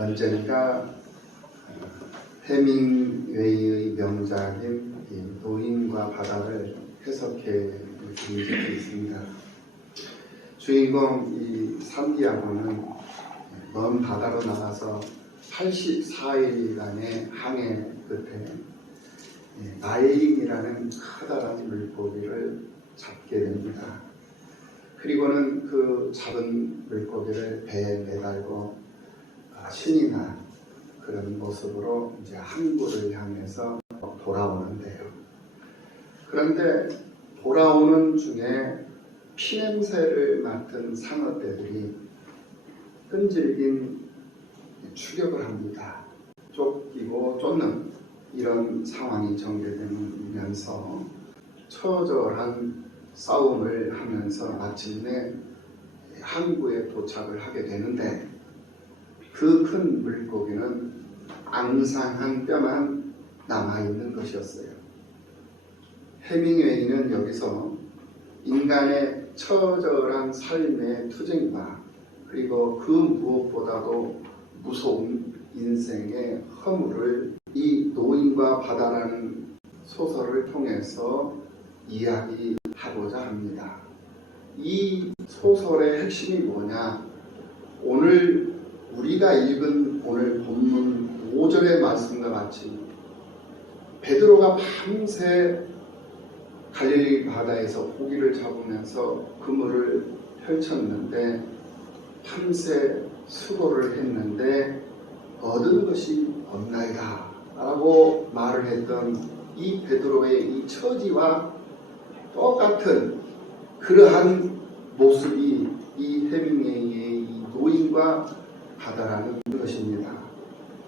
언젠가 해밍웨이의 명작인 노인과 바다를 해석해 준 적이 있습니다. 주인공 이 산디아고는 먼 바다로 나가서 84일간의 항해 끝에 나일링이라는 커다란 물고기를 잡게 됩니다. 그리고는 그 잡은 물고기를 배에 매달고 신이 난 그런 모습으로 이제 항구를 향해서 돌아오는데요. 그런데 돌아오는 중에 피냄새를 맡은 상어떼들이 끈질긴 추격을 합니다. 쫓기고 쫓는 이런 상황이 전개되면서 처절한 싸움을 하면서 마침내 항구에 도착을 하게 되는데, 그 큰 물고기는 앙상한 뼈만 남아있는 것이었어요. 해밍웨이는 여기서 인간의 처절한 삶의 투쟁과 그리고 그 무엇보다도 무서운 인생의 허물을 이 노인과 바다라는 소설을 통해서 이야기하고자 합니다. 이 소설의 핵심이 뭐냐? 오늘 우리가 읽은 오늘 본문 5절의 말씀과 같이 베드로가 밤새 갈릴리 바다에서 고기를 잡으면서 그물을 펼쳤는데, 밤새 수고를 했는데 얻은 것이 없나이다 라고 말을 했던 이 베드로의 이 처지와 똑같은 그러한 모습이 이 해밍웨이의 이 노인과 바다라는 것입니다.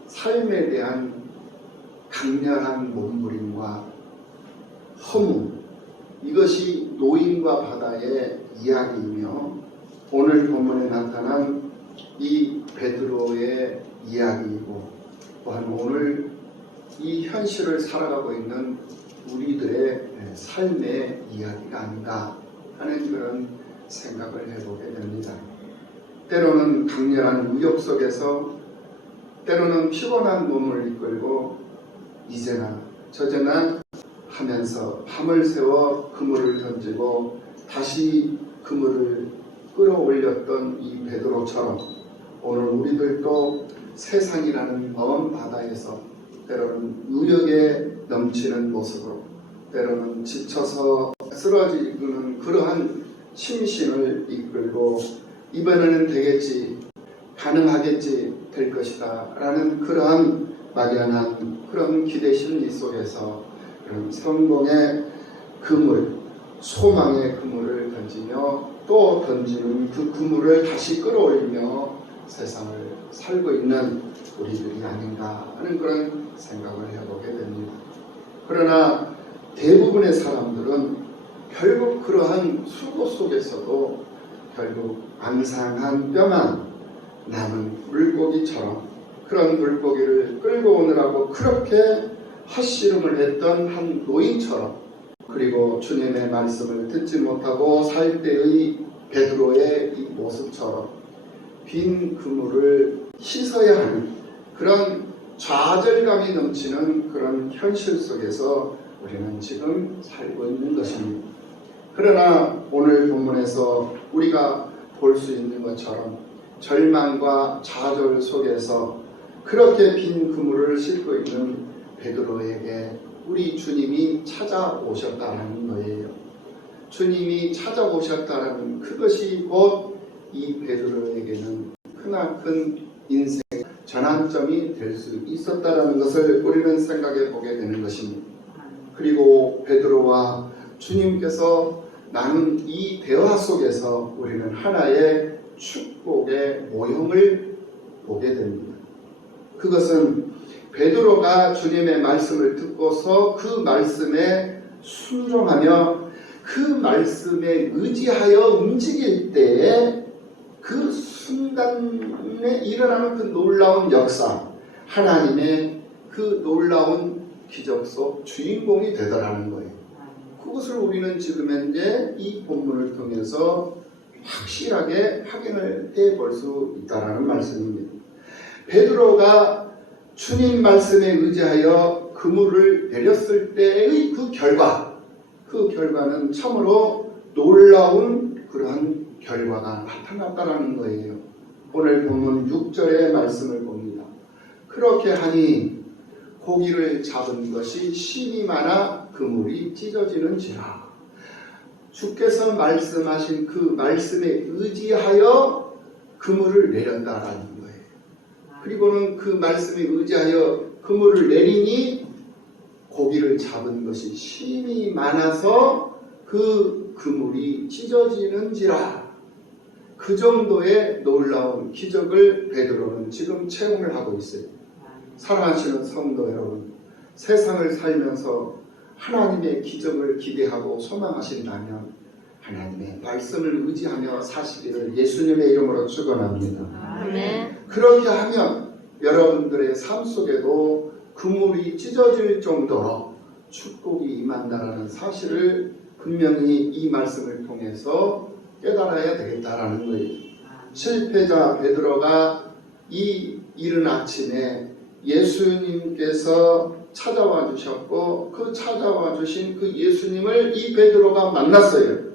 삶에 대한 강렬한 몸부림과 허무, 이것이 노인과 바다의 이야기이며 오늘 본문에 나타난 이 베드로의 이야기이고, 또한 오늘 이 현실을 살아가고 있는 우리들의 삶의 이야기가 아닌가 하는 그런 생각을 해보게 됩니다. 때로는 강렬한 위협 속에서, 때로는 피곤한 몸을 이끌고 이제나 저제나 하면서 밤을 새워 그물을 던지고 다시 그물을 끌어올렸던 이 베드로처럼 오늘 우리들도 세상이라는 먼 바다에서 때로는 의욕에 넘치는 모습으로, 때로는 지쳐서 쓰러지는 그러한 심신을 이끌고 이번에는 되겠지, 가능하겠지, 될 것이다 라는 그러한 막연한 그런 기대 심리 속에서 그런 성공의 그물, 소망의 그물을 던지며 또 던지는 그 그물을 다시 끌어올리며 세상을 살고 있는 우리들이 아닌가 하는 그런 생각을 해보게 됩니다. 그러나 대부분의 사람들은 결국 그러한 수고 속에서도 결국 앙상한 뼈만 남은 물고기처럼, 그런 물고기를 끌고 오느라고 그렇게 헛씨름을 했던 한 노인처럼, 그리고 주님의 말씀을 듣지 못하고 살 때의 베드로의 이 모습처럼 빈 그물을 씻어야 하는 그런 좌절감이 넘치는 그런 현실 속에서 우리는 지금 살고 있는 것입니다. 그러나 오늘 본문에서 우리가 볼 수 있는 것처럼 절망과 좌절 속에서 그렇게 빈 그물을 싣고 있는 베드로에게 우리 주님이 찾아오셨다는 거예요. 주님이 찾아오셨다는 그것이 곧 이 베드로에게는 크나큰 인생 전환점이 될 수 있었다는 것을 우리는 생각해 보게 되는 것입니다. 그리고 베드로와 주님께서 나눈 이 대화 속에서 우리는 하나의 축복의 모형을 보게 됩니다. 그것은 베드로가 주님의 말씀을 듣고서 그 말씀에 순종하며 그 말씀에 의지하여 움직일 때에 그 순간에 일어나는 그 놀라운 역사, 하나님의 그 놀라운 기적 속 주인공이 되더라는 거예요. 그것을 우리는 지금 현재 이 본문을 통해서 확실하게 확인을 해볼 수 있다는 말씀입니다. 베드로가 주님 말씀에 의지하여 그물을 내렸을 때의 그 결과는 참으로 놀라운 그러한 결과가 나타났다라는 거예요. 오늘 본문 6절의 말씀을 봅니다. 그렇게 하니 고기를 잡은 것이 심이 많아 그물이 찢어지는지라. 주께서 말씀하신 그 말씀에 의지하여 그물을 내렸다라는 거예요. 그리고는 그 말씀에 의지하여 그물을 내리니 고기를 잡은 것이 심이 많아서 그 그물이 찢어지는지라. 그 정도의 놀라운 기적을 베드로는 지금 체험을 하고 있어요. 사랑하시는 성도 여러분, 세상을 살면서 하나님의 기적을 기대하고 소망하신다면 하나님의 말씀을 의지하며 사시기를 예수님의 이름으로 축원합니다. 아멘. 그렇게 하면 여러분들의 삶 속에도 그물이 찢어질 정도로 축복이 임한다라는 사실을 분명히 이 말씀을 통해서 깨달아야 되겠다라는 거예요. 실패자 베드로가 이 이른 아침에 예수님께서 찾아와 주셨고 그 찾아와 주신 그 예수님을 이 베드로가 만났어요.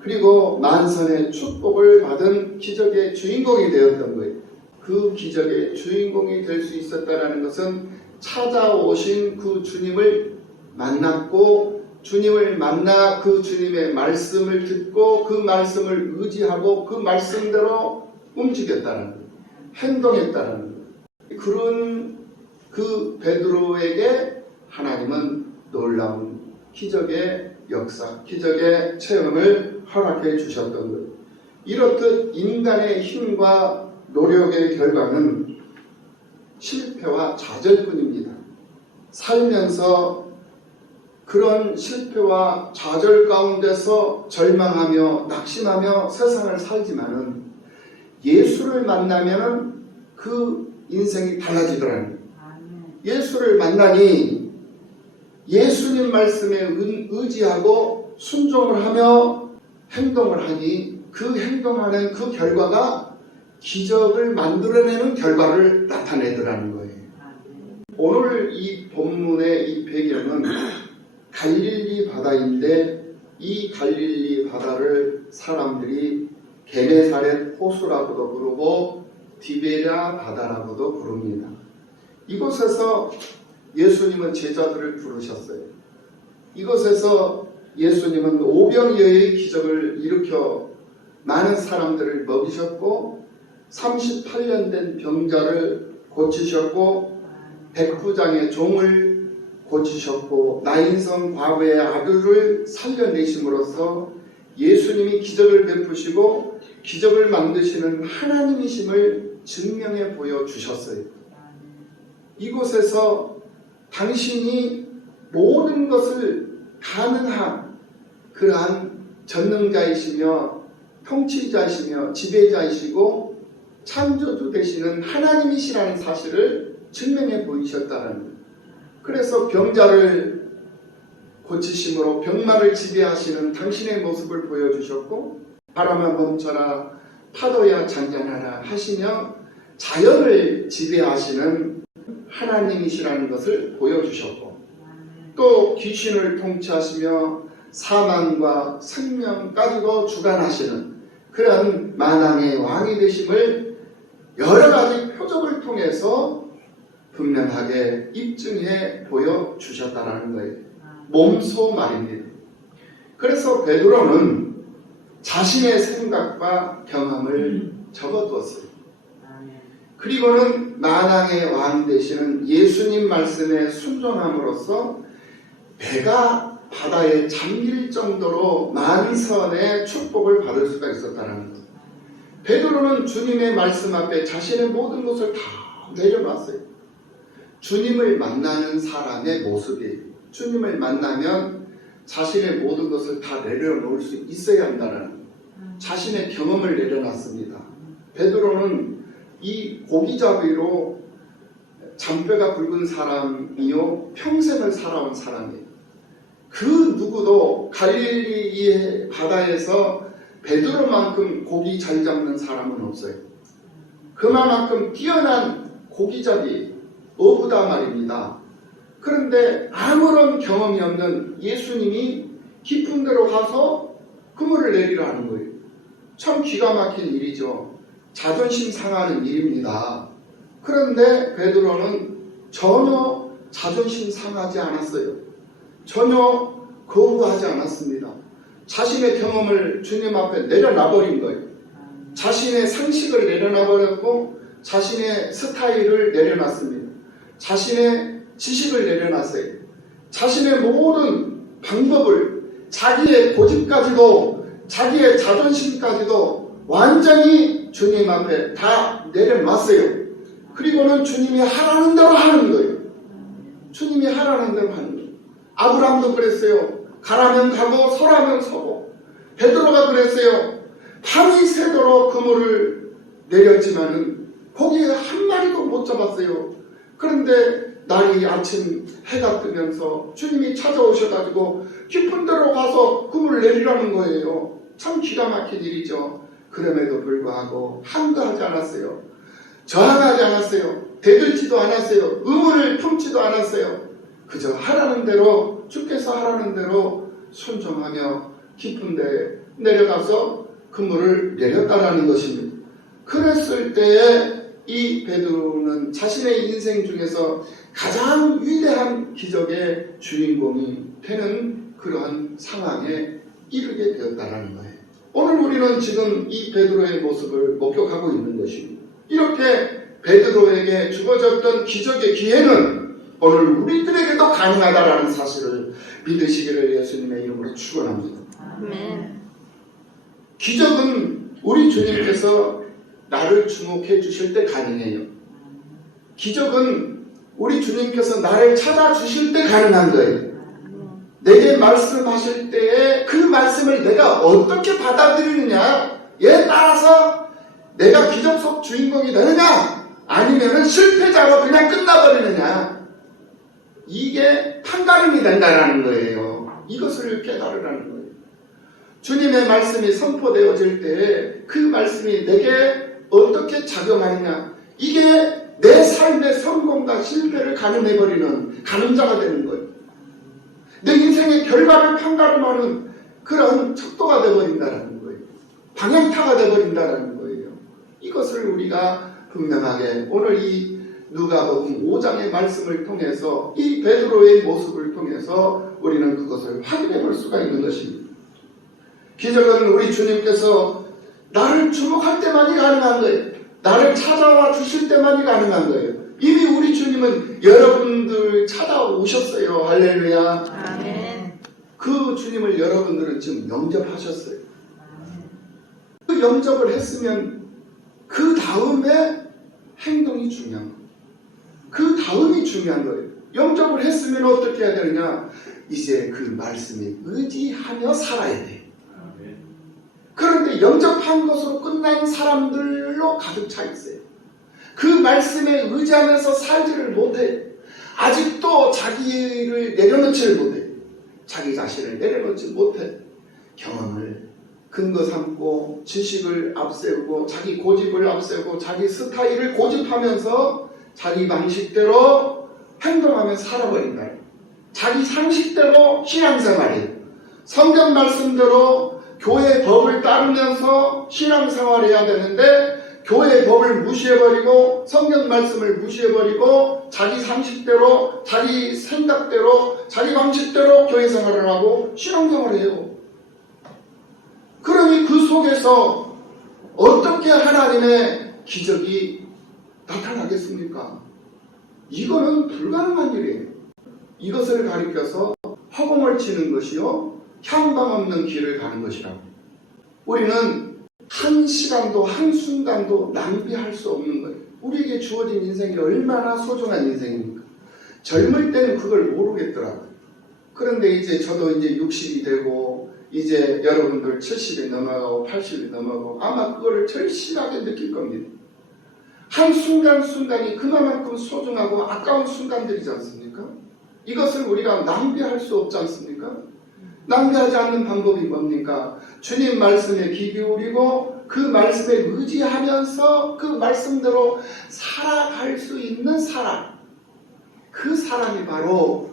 그리고 만선의 축복을 받은 기적의 주인공이 되었던 거예요. 그 기적의 주인공이 될 수 있었다는 것은 찾아오신 그 주님을 만났고 주님을 만나 그 주님의 말씀을 듣고 그 말씀을 의지하고 그 말씀대로 움직였다는 거예요. 행동했다는 거예요. 그런 그 베드로에게 하나님은 놀라운 기적의 역사, 기적의 체험을 허락해 주셨던 거예요. 이렇듯 인간의 힘과 노력의 결과는 실패와 좌절뿐입니다. 살면서 그런 실패와 좌절 가운데서 절망하며 낙심하며 세상을 살지만은 예수를 만나면 그 인생이 달라지더라는 거예요. 예수를 만나니 예수님 말씀에 의지하고 순종을 하며 행동을 하니 그 행동하는 그 결과가 기적을 만들어내는 결과를 나타내더라는 거예요. 오늘 이 본문의 이 배경은 갈릴리 바다인데 이 갈릴리 바다를 사람들이 게네사렛 호수라고도 부르고 디베랴 바다라고도 부릅니다. 이곳에서 예수님은 제자들을 부르셨어요. 이곳에서 예수님은 오병이어의 기적을 일으켜 많은 사람들을 먹이셨고 38년 된 병자를 고치셨고 백부장의 종을 고치셨고 나인성 과부의 아들을 살려내심으로써 예수님이 기적을 베푸시고 기적을 만드시는 하나님이심을 증명해 보여주셨어요. 이곳에서 당신이 모든 것을 가능한 그러한 전능자이시며 통치자이시며 지배자이시고 창조주 되시는 하나님이시라는 사실을 증명해 보이셨다는 거예요. 그래서 병자를 고치심으로 병마를 지배하시는 당신의 모습을 보여주셨고 바람아 멈춰라 파도야 잔잔하라 하시며 자연을 지배하시는 하나님이시라는 것을 보여주셨고 또 귀신을 통치하시며 사망과 생명까지도 주관하시는 그런 만왕의 왕이 되심을 여러 가지 표적을 통해서 분명하게 입증해 보여주셨다는 거예요. 몸소 말입니다. 그래서 베드로는 자신의 생각과 경험을 적어두었어요. 그리고는 만왕의 왕 되시는 예수님 말씀에 순종함으로써 배가 바다에 잠길 정도로 만선의 축복을 받을 수가 있었다는 것. 베드로는 주님의 말씀 앞에 자신의 모든 것을 다 내려놨어요. 주님을 만나는 사람의 모습이에요. 주님을 만나면 자신의 모든 것을 다 내려놓을 수 있어야 한다는 것. 자신의 경험을 내려놨습니다. 베드로는 이 고기잡이로 잔뼈가 굵은 사람이요 평생을 살아온 사람이에요. 그 누구도 갈릴리의 바다에서 베드로만큼 고기 잘 잡는 사람은 없어요. 그만큼 뛰어난 고기잡이, 어부다 말입니다. 그런데 아무런 경험이 없는 예수님이 깊은 데로 가서 그물을 내리라는 거예요. 참 기가 막힌 일이죠. 자존심 상하는 일입니다. 그런데 베드로는 전혀 자존심 상하지 않았어요. 전혀 거부하지 않았습니다. 자신의 경험을 주님 앞에 내려놔버린 거예요. 자신의 상식을 내려놔버렸고 자신의 스타일을 내려놨습니다. 자신의 지식을 내려놨어요. 자신의 모든 방법을, 자기의 고집까지도, 자기의 자존심까지도 완전히 주님 앞에 다 내려놨어요. 그리고는 주님이 하라는 대로 하는 거예요. 주님이 하라는 대로 하는 거예요. 아브라함도 그랬어요. 가라면 가고 서라면 서고. 베드로가 그랬어요. 밤이 새도록 그물을 내렸지만은 고기 한 마리도 못 잡았어요. 그런데 날이 아침 해가 뜨면서 주님이 찾아오셔가지고 깊은 데로 가서 그물을 내리라는 거예요. 참 기가 막힌 일이죠. 그럼에도 불구하고 항거하지 않았어요. 저항하지 않았어요. 대들지도 않았어요. 의문을 품지도 않았어요. 그저 하라는 대로, 주께서 하라는 대로 순종하며 깊은 데 내려가서 그물을 내렸다라는 것입니다. 그랬을 때에 이 베드로는 자신의 인생 중에서 가장 위대한 기적의 주인공이 되는 그러한 상황에 이르게 되었다라는 거예요. 오늘 우리는 지금 이 베드로의 모습을 목격하고 있는 것입니다. 이렇게 베드로에게 주어졌던 기적의 기회는 오늘 우리들에게도 가능하다라는 사실을 믿으시기를 예수님의 이름으로 축원합니다. 아멘. 기적은 우리 주님께서 나를 주목해 주실 때 가능해요. 기적은 우리 주님께서 나를 찾아주실 때 가능한 거예요. 내게 말씀하실 때에 그 말씀을 내가 어떻게 받아들이느냐에 따라서 내가 기적 속 주인공이 되느냐 아니면은 실패자로 그냥 끝나버리느냐, 이게 판가름이 된다는 거예요. 이것을 깨달으라는 거예요. 주님의 말씀이 선포되어질 때 그 말씀이 내게 어떻게 작용하느냐, 이게 내 삶의 성공과 실패를 가늠해버리는 가늠자가 되는 거예요. 내 인생의 결과를 판가름하는 그런 척도가 되어버린다는 거예요. 방향타가 되어버린다는 거예요. 이것을 우리가 분명하게 오늘 이 누가복음 5장의 말씀을 통해서, 이 베드로의 모습을 통해서 우리는 그것을 확인해 볼 수가 있는 것입니다. 기적은 우리 주님께서 나를 주목할 때만이 가능한 거예요. 나를 찾아와 주실 때만이 가능한 거예요. 이미 우리 주님은 여러분들 찾아오셨어요. 할렐루야. 아멘. 그 주님을 여러분들은 지금 영접하셨어요. 그 영접을 했으면 그 다음에 행동이 중요한 거예요. 그 다음이 중요한 거예요. 영접을 했으면 어떻게 해야 되느냐? 이제 그 말씀에 의지하며 살아야 돼요. 그런데 영접한 것으로 끝난 사람들로 가득 차 있어요. 그 말씀에 의지하면서 살지를 못해요. 아직도 자기를 내려놓지를 못해요. 자기 자신을 내려놓지 못해요. 경험을 근거 삼고 지식을 앞세우고 자기 고집을 앞세우고 자기 스타일을 고집하면서 자기 방식대로 행동하며 살아버린다. 자기 상식대로 신앙생활이에요. 성경 말씀대로 교회 법을 따르면서 신앙생활을 해야 되는데 교회 법을 무시해버리고 성경 말씀을 무시해버리고 자기 상식대로 자기 생각대로 자기 방식대로 교회 생활을 하고 신앙생활을 해요. 그러니 그 속에서 어떻게 하나님의 기적이 나타나겠습니까? 이거는 불가능한 일이에요. 이것을 가리켜서 허공을 치는 것이요 향방 없는 길을 가는 것이라고. 우리는 한 시간도 한순간도 낭비할 수 없는 거예요. 우리에게 주어진 인생이 얼마나 소중한 인생입니까? 젊을 때는 그걸 모르겠더라고요. 그런데 이제 저도 이제 60이 되고 이제 여러분들 70이 넘어가고 80이 넘어가고 아마 그거를 절실하게 느낄 겁니다. 한순간순간이 그만큼 소중하고 아까운 순간들이지 않습니까? 이것을 우리가 낭비할 수 없지 않습니까? 낭비하지 않는 방법이 뭡니까? 주님 말씀에 귀 기울이고 그 말씀에 의지하면서 그 말씀대로 살아갈 수 있는 사람, 그 사람이 바로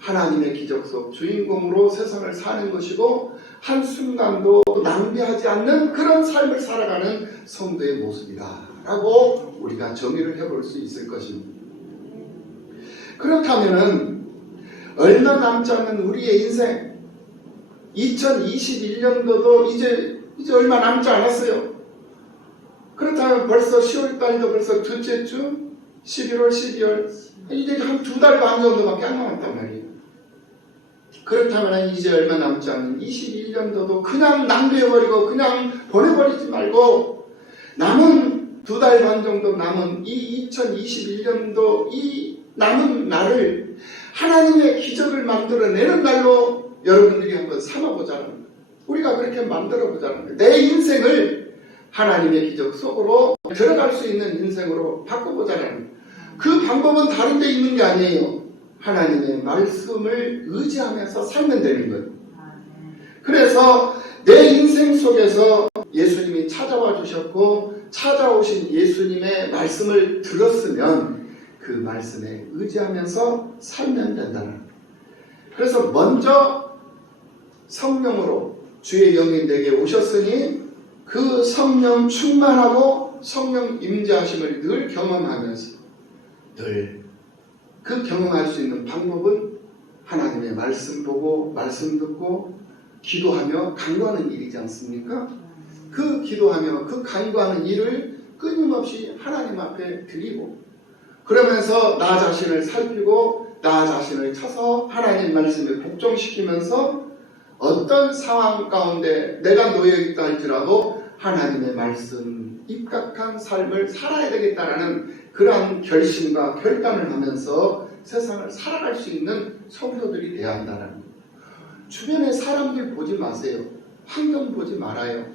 하나님의 기적 속 주인공으로 세상을 사는 것이고 한순간도 낭비하지 않는 그런 삶을 살아가는 성도의 모습이다 라고 우리가 정의를 해볼 수 있을 것입니다. 그렇다면 얼마 남지 않은 우리의 인생, 2021년도도 이제 얼마 남지 않았어요. 그렇다면 벌써 10월달도 벌써 둘째 주, 11월, 12월 이제 한 2달 반 정도밖에 안 남았단 말이에요. 그렇다면 이제 얼마 남지 않은 21년도도 그냥 낭비해버리고 그냥 보내버리지 말고 남은 2달 반 정도 남은 이 2021년도 이 남은 날을 하나님의 기적을 만들어내는 날로 여러분들이 한번 삼아보자는 거예요. 우리가 그렇게 만들어보자는 거예요. 내 인생을 하나님의 기적 속으로 들어갈 수 있는 인생으로 바꿔보자는 거예요. 그 방법은 다른 데 있는 게 아니에요. 하나님의 말씀을 의지하면서 살면 되는 거예요. 그래서 내 인생 속에서 예수님이 찾아와 주셨고 찾아오신 예수님의 말씀을 들었으면 그 말씀에 의지하면서 살면 된다는 거예요. 그래서 먼저 성령으로 주의 영이 내게 오셨으니 그 성령 충만하고 성령 임재하심을 늘 경험하면서 늘 그 경험할 수 있는 방법은 하나님의 말씀 보고 말씀 듣고 기도하며 간구하는 일이지 않습니까? 그 기도하며 그 간구하는 일을 끊임없이 하나님 앞에 드리고 그러면서 나 자신을 살피고 나 자신을 쳐서 하나님 말씀에 복종시키면서 어떤 상황 가운데 내가 놓여있다 할지라도 하나님의 말씀 입각한 삶을 살아야 되겠다라는 그러한 결심과 결단을 하면서 세상을 살아갈 수 있는 성도들이 되어야 한다는 거예요. 주변에 사람들 보지 마세요. 환경 보지 말아요.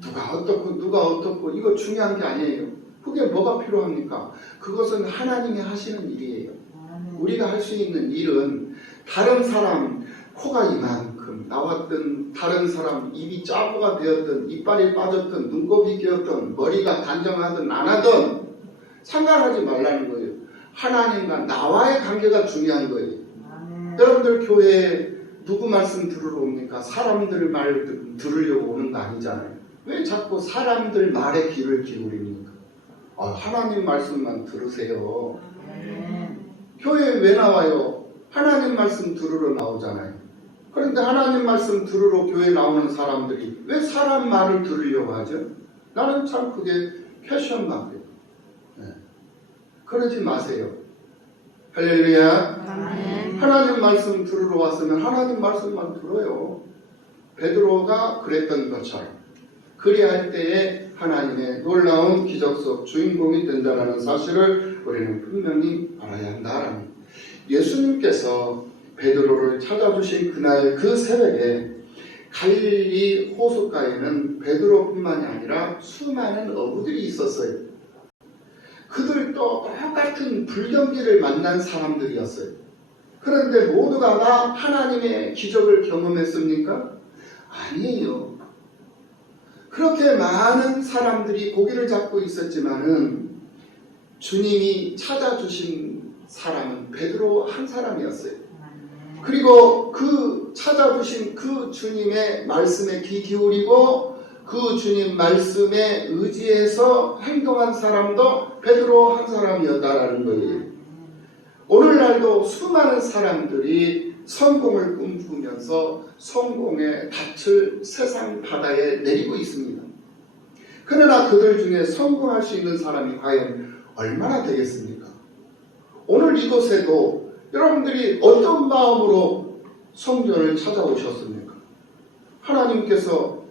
누가 어떻고 이거 중요한 게 아니에요. 그게 뭐가 필요합니까? 그것은 하나님이 하시는 일이에요. 우리가 할 수 있는 일은 다른 사람 코가 이만큼 나왔든 다른 사람 입이 짜고가 되었든 이빨이 빠졌든 눈곱이 끼었든 머리가 단정하든 안 하든 상관하지 말라는 거예요. 하나님과 나와의 관계가 중요한 거예요. 여러분들 교회에 누구 말씀 들으러 옵니까? 사람들 말 들으려고 오는 거 아니잖아요. 왜 자꾸 사람들 말에 귀를 기울입니까? 하나님 말씀만 들으세요. 교회에 왜 나와요? 하나님 말씀 들으러 나오잖아요. 그런데 하나님 말씀 들으러 교회 나오는 사람들이 왜 사람 말을 들으려고 하죠? 나는 참 그게 패션 같아요. 그러지 마세요. 할렐루야. 아멘. 하나님 말씀 들으러 왔으면 하나님 말씀만 들어요. 베드로가 그랬던 것처럼 그리할 때에 하나님의 놀라운 기적 속 주인공이 된다는 사실을 우리는 분명히 알아야 한다라는 예수님께서 베드로를 찾아주신 그날 그 새벽에 갈릴리 호숫가에는 베드로뿐만이 아니라 수많은 어부들이 있었어요. 그들도 똑같은 불경기를 만난 사람들이었어요. 그런데 모두가 다 하나님의 기적을 경험했습니까? 아니에요. 그렇게 많은 사람들이 고기를 잡고 있었지만은 주님이 찾아주신 사람은 베드로 한 사람이었어요. 그리고 그 찾아주신 그 주님의 말씀에 귀 기울이고 그 주님 말씀에 의지해서 행동한 사람도 베드로 한 사람이었다라는 거예요. 오늘날도 수많은 사람들이 성공을 꿈꾸면서 성공의 닻을 세상 바다에 내리고 있습니다. 그러나 그들 중에 성공할 수 있는 사람이 과연 얼마나 되겠습니까? 오늘 이곳에도 여러분들이 어떤 마음으로 성전을 찾아오셨습니까? 하나님께서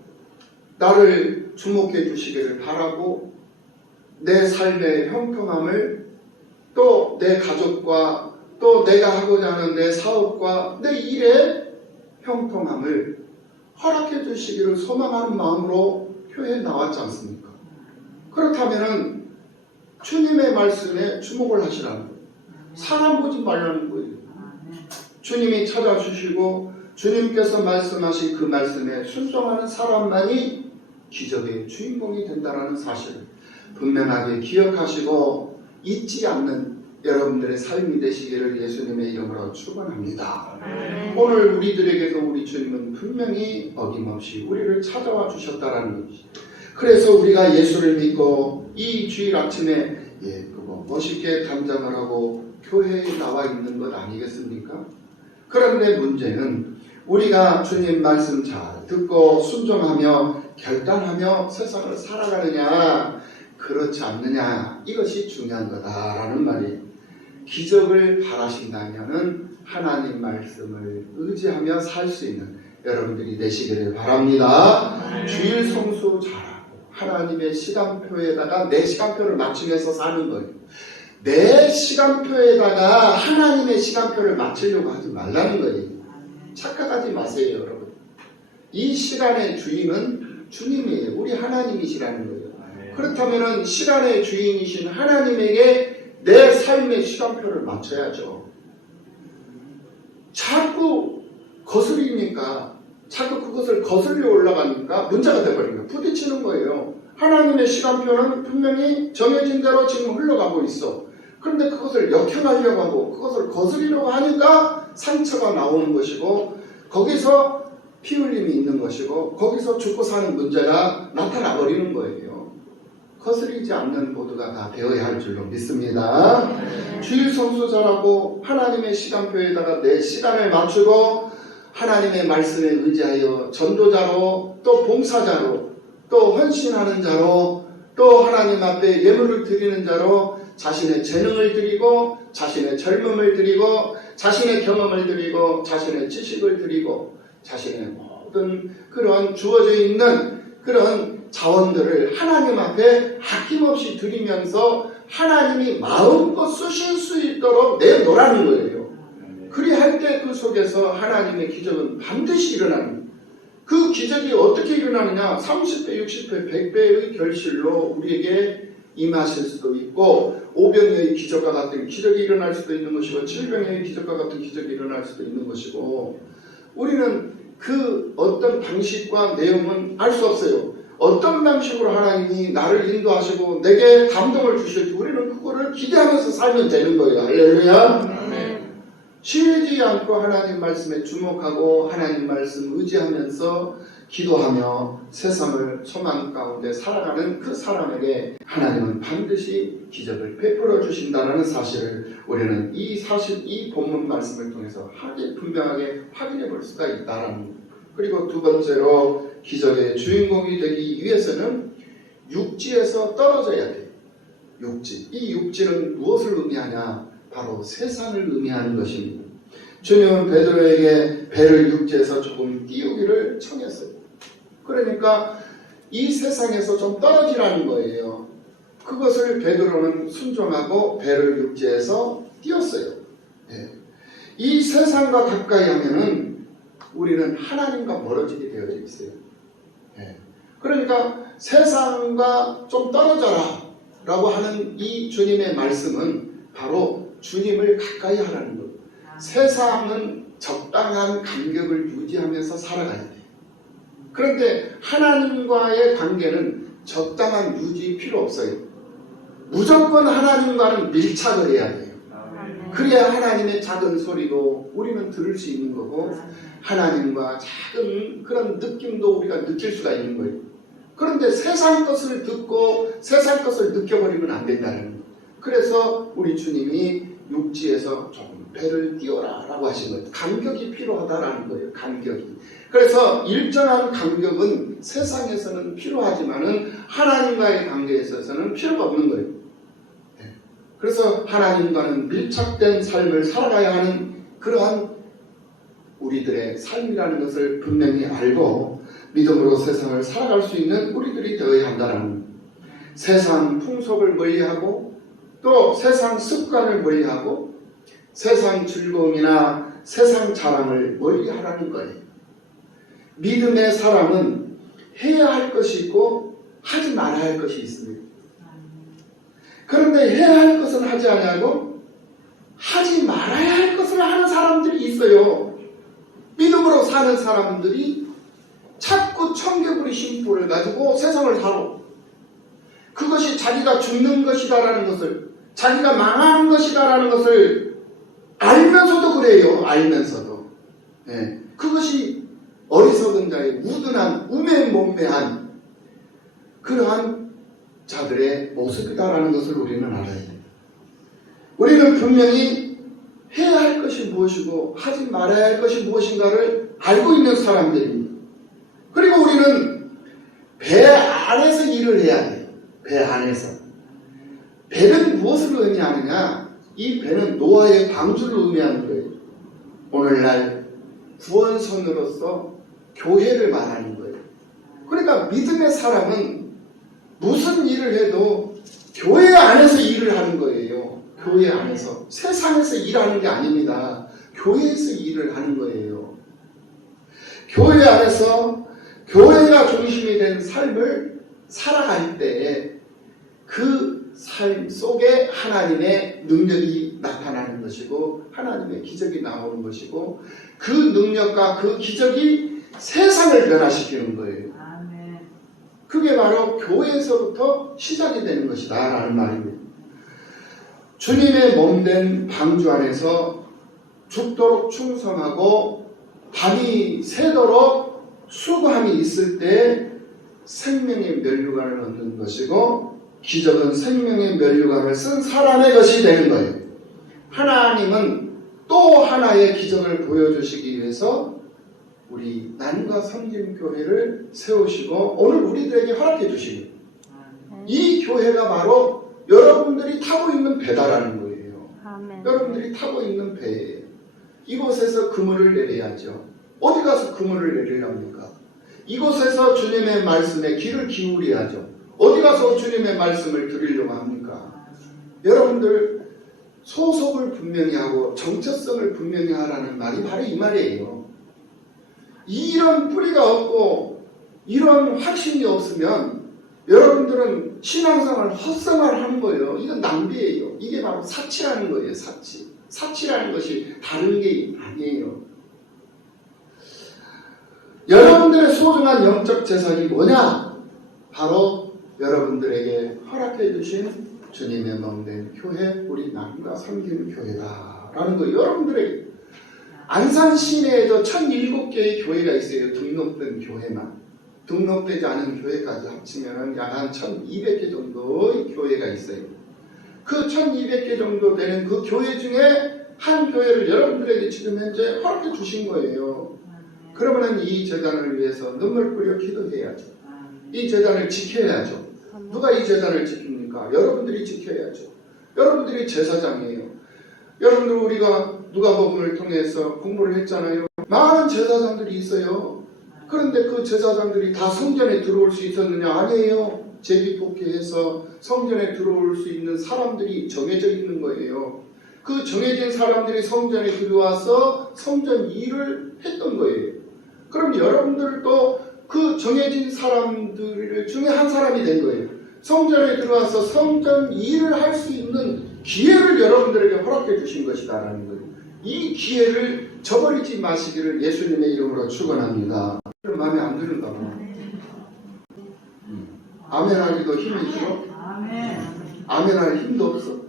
나를 주목해 주시기를 바라고 내 삶의 형통함을 또 내 가족과 또 내가 하고자 하는 내 사업과 내 일의 형통함을 허락해 주시기를 소망하는 마음으로 교회에 나왔지 않습니까? 그렇다면 주님의 말씀에 주목을 하시라는 거예요. 사람 보지 말라는 거예요. 주님이 찾아주시고 주님께서 말씀하신 그 말씀에 순종하는 사람만이 기적의 주인공이 된다는 사실을 분명하게 기억하시고 잊지 않는 여러분들의 삶이 되시기를 예수님의 이름으로 축원합니다. 오늘 우리들에게도 우리 주님은 분명히 어김없이 우리를 찾아와 주셨다라는 것이죠. 그래서 우리가 예수를 믿고 이 주일 아침에 멋있게 단장을 하고 교회에 나와 있는 것 아니겠습니까? 그런데 문제는 우리가 주님 말씀 잘 듣고 순종하며 결단하며 세상을 살아가느냐 그렇지 않느냐 이것이 중요한 거다라는 말이 기적을 바라신다면 하나님 말씀을 의지하며 살 수 있는 여러분들이 되시기를 바랍니다. 주일 성수 잘하고 하나님의 시간표에다가 내 시간표를 맞추면서 사는 거예요. 내 시간표에다가 하나님의 시간표를 맞추려고 하지 말라는 거예요. 착각하지 마세요, 여러분. 이 시간의 주인은 주님이에요. 우리 하나님이시라는 거예요. 그렇다면 시간의 주인이신 하나님에게 내 삶의 시간표를 맞춰야죠. 자꾸 거스리니까 자꾸 그것을 거슬려 올라가니까 문제가 돼버린 거예요. 부딪히는 거예요. 하나님의 시간표는 분명히 정해진 대로 지금 흘러가고 있어. 그런데 그것을 역행하려고 하고 그것을 거스리려고 하니까 상처가 나오는 것이고 거기서 피 흘림이 있는 것이고 거기서 죽고 사는 문제가 나타나 버리는 거예요. 거스리지 않는 모두가 다 되어야 할 줄로 믿습니다. 주일 성수 잘하고 하나님의 시간표에다가 내 시간을 맞추고 하나님의 말씀에 의지하여 전도자로 또 봉사자로 또 헌신하는 자로 또 하나님 앞에 예물을 드리는 자로 자신의 재능을 드리고 자신의 젊음을 드리고 자신의 경험을 드리고 자신의 지식을 드리고 자신의 모든 그런 주어져 있는 그런 자원들을 하나님 앞에 아낌없이 드리면서 하나님이 마음껏 쓰실 수 있도록 내놓으라는 거예요. 그리할 때 그 속에서 하나님의 기적은 반드시 일어나는 거예요. 그 기적이 어떻게 일어나느냐? 30배, 60배, 100배의 결실로 우리에게 임하실 수도 있고 5병의 기적과 같은 기적이 일어날 수도 있는 것이고 7병의 기적과 같은 기적이 일어날 수도 있는 것이고 우리는 그 어떤 방식과 내용은 알 수 없어요. 어떤 방식으로 하나님이 나를 인도하시고 내게 감동을 주실지 우리는 그거를 기대하면서 살면 되는 거예요. 할렐루야. 쉬지 않고 하나님 말씀에 주목하고 하나님 말씀 의지하면서 기도하며 세상을 소망 가운데 살아가는 그 사람에게 하나님은 반드시 기적을 베풀어 주신다는 사실을 우리는 이 본문 말씀을 통해서 분명하게 확인해 볼 수가 있다라는 거예요. 그리고 두 번째로 기적의 주인공이 되기 위해서는 육지에서 떨어져야 돼요. 육지. 이 육지는 무엇을 의미하냐? 바로 세상을 의미하는 것입니다. 주님은 베드로에게 배를 육지에서 조금 띄우기를 청했어요. 그러니까 이 세상에서 좀 떨어지라는 거예요. 그것을 베드로는 순종하고 배를 육지에서 띄웠어요. 이 세상과 가까이 하면은 우리는 하나님과 멀어지게 되어져 있어요. 그러니까 세상과 좀 떨어져라 라고 하는 이 주님의 말씀은 바로 주님을 가까이 하라는 것. 세상은 적당한 간격을 유지하면서 살아가야 돼요. 그런데 하나님과의 관계는 적당한 유지 필요 없어요. 무조건 하나님과는 밀착을 해야 돼요. 그래야 하나님의 작은 소리도 우리는 들을 수 있는 거고 하나님과 작은 그런 느낌도 우리가 느낄 수가 있는 거예요. 그런데 세상 것을 듣고 세상 것을 느껴버리면 안 된다는 거예요. 그래서 우리 주님이 육지에서 조금 배를 띄워라 라고 하신 거예요. 간격이 필요하다라는 거예요. 간격이. 그래서 일정한 간격은 세상에서는 필요하지만은 하나님과의 관계에 있어서는 필요가 없는 거예요. 그래서 하나님과는 밀착된 삶을 살아가야 하는 그러한 우리들의 삶이라는 것을 분명히 알고 믿음으로 세상을 살아갈 수 있는 우리들이 되어야 한다는 세상 풍속을 멀리하고 또 세상 습관을 멀리하고 세상 즐거움이나 세상 자랑을 멀리하라는 거예요. 믿음의 사람은 해야 할 것이 있고 하지 말아야 할 것이 있습니다. 그런데 해야 할 것은 하지 아니하고 하지 말아야 할 것을 하는 사람들이 있어요. 믿음으로 사는 사람들이 자꾸 자꾸 청개구리 심보를 가지고 세상을 살아. 그것이 자기가 죽는 것이다라는 것을, 자기가 망하는 것이다라는 것을 알면서도 그래요. 알면서도. 예. 그것이 어리석은 자의 우둔한 우매몸매한 그러한 자들의 모습이다라는 것을 우리는 알아야 돼요. 우리는 분명히 해야 할 것이 무엇이고 하지 말아야 할 것이 무엇인가를 알고 있는 사람들입니다. 그리고 우리는 배 안에서 일을 해야 돼요. 배 안에서. 배는 무엇을 의미하느냐? 이 배는 노아의 방주를 의미하는 거예요. 오늘날 구원선으로서 교회를 말하는 거예요. 그러니까 믿음의 사람은 무슨 일을 해도 교회 안에서 일을 하는 거예요. 교회 안에서. 세상에서 일하는 게 아닙니다. 교회에서 일을 하는 거예요. 교회 안에서 교회가 중심이 된 삶을 살아갈 때에 그 삶 속에 하나님의 능력이 나타나는 것이고 하나님의 기적이 나오는 것이고 그 능력과 그 기적이 세상을 변화시키는 거예요. 그게 바로 교회에서부터 시작이 되는 것이다 라는 말입니다. 주님의 몸된 방주 안에서 죽도록 충성하고 밤이 새도록 수고함이 있을 때 생명의 면류관을 얻는 것이고 기적은 생명의 면류관을 쓴 사람의 것이 되는 거예요. 하나님은 또 하나의 기적을 보여주시기 위해서 우리 난과 섬김교회를 세우시고 오늘 우리들에게 허락해 주시고 이 교회가 바로 여러분들이 타고 있는 배다라는 거예요. 여러분들이 타고 있는 배예요. 이곳에서 그물을 내려야죠. 어디 가서 그물을 내리랍니까? 이곳에서 주님의 말씀에 귀를 기울여야죠. 어디 가서 주님의 말씀을 드리려고 합니까? 여러분들 소속을 분명히 하고 정체성을 분명히 하라는 말이 바로 이 말이에요. 이런 뿌리가 없고 이런 확신이 없으면 여러분들은 신앙생활 헛생활을 하는 거예요. 이건 낭비예요. 이게 바로 사치라는 거예요. 사치. 사치라는 것이 다른 게 아니에요. 여러분들의 소중한 영적 재산이 뭐냐? 바로 여러분들에게 허락해 주신 주님의 몸된 교회, 우리 남과 섬기는 교회다라는 거. 여러분들에게 안산 시내에도 1007개의 교회가 있어요. 등록된 교회만. 등록되지 않은 교회까지 합치면 약 한 1200개 정도의 교회가 있어요. 그 1200개 정도 되는 그 교회 중에 한 교회를 여러분들에게 지금 현재 허락해 주신 거예요. 그러면 이 재단을 위해서 눈물 뿌려 기도해야죠. 이 재단을 지켜야죠. 누가 이 재단을 지킵니까? 여러분들이 지켜야죠. 여러분들이 제사장이에요. 여러분들 우리가 누가복음을 통해서 공부를 했잖아요. 많은 제사장들이 있어요. 그런데 그 제사장들이 다 성전에 들어올 수 있었느냐? 아니에요. 제비뽑기해서 성전에 들어올 수 있는 사람들이 정해져 있는 거예요. 그 정해진 사람들이 성전에 들어와서 성전 일을 했던 거예요. 그럼 여러분들도 그 정해진 사람들 중에 한 사람이 된 거예요. 성전에 들어와서 성전 일을 할 수 있는 기회를 여러분들에게 허락해 주신 것이다라는 거예요. 이 기회를 저버리지 마시기를 예수님의 이름으로 축원합니다. 마음에 안 드는다고. 아멘하기도 힘이 들어? 아멘할 힘도 없어?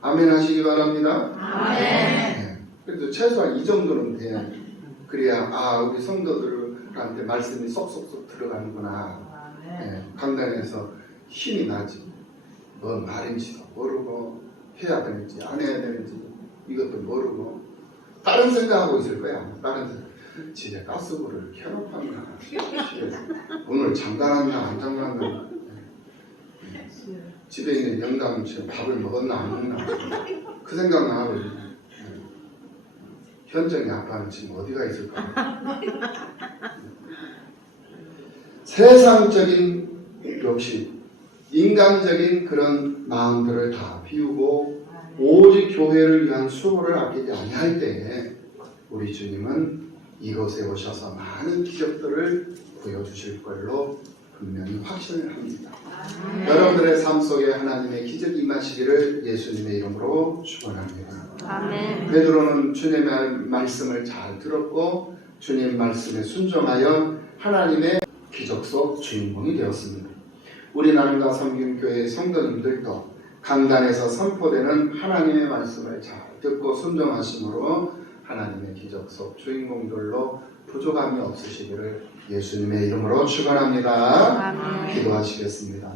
아멘하시기 바랍니다. 네. 그래도 최소한 이 정도는 돼야 돼. 그래야 우리 성도들한테 말씀이 쏙쏙쏙 들어가는구나. 네. 강단에서 힘이 나지. 뭐 말인지도 모르고 해야 되는지 안 해야 되는지 이것도 모르고 다른 생각하고 있을 거야. 다른 생각. 집에 가스불을 켜놓았나, 오늘 장담했나 안 장담했나, 집에 있는 영감 지금 밥을 먹었나 안 먹나 그 생각만 하고 있네. 현정이 아빠는 지금 어디가 있을까? 세상적인 욕심, 인간적인 그런 마음들을 다 비우고 오직 교회를 위한 수고를 아끼지 아니할 때에 우리 주님은 이곳에 오셔서 많은 기적들을 보여주실 걸로 분명히 확신을 합니다. 여러분들의 삶 속에 하나님의 기적이 임하시기를 예수님의 이름으로 축원합니다. 베드로는 주님의 말씀을 잘 들었고 주님 말씀에 순종하여 하나님의 기적 속 주인공이 되었습니다. 우리 나눔과 섬김교회의 성도님들도 강단에서 선포되는 하나님의 말씀을 잘 듣고 순종하심으로 하나님의 기적 속 주인공들로 부족함이 없으시기를 예수님의 이름으로 축원합니다. 아멘. 기도하시겠습니다.